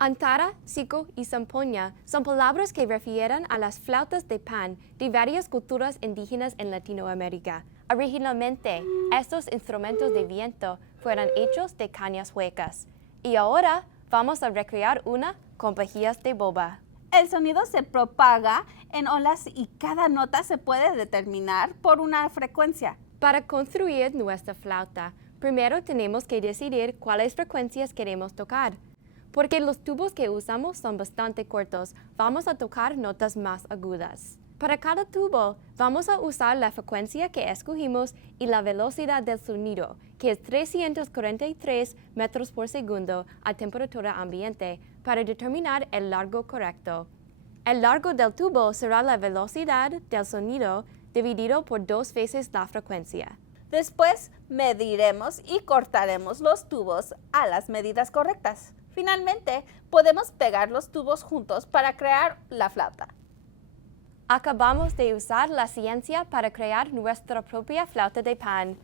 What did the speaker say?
Antara, sico y zampoña son palabras que refieren a las flautas de pan de varias culturas indígenas en Latinoamérica. Originalmente, estos instrumentos de viento fueron hechos de cañas huecas. Y ahora vamos a recrear una con pajillas de boba. El sonido se propaga en olas y cada nota se puede determinar por una frecuencia. Para construir nuestra flauta, primero tenemos que decidir cuáles frecuencias queremos tocar. Porque los tubos que usamos son bastante cortos, vamos a tocar notas más agudas. Para cada tubo, vamos a usar la frecuencia que escogimos y la velocidad del sonido, que es 343 metros por segundo a temperatura ambiente, para determinar el largo correcto. El largo del tubo será la velocidad del sonido dividido por 2 veces la frecuencia. Después mediremos y cortaremos los tubos a las medidas correctas. Finalmente, podemos pegar los tubos juntos para crear la flauta. Acabamos de usar la ciencia para crear nuestra propia flauta de pan.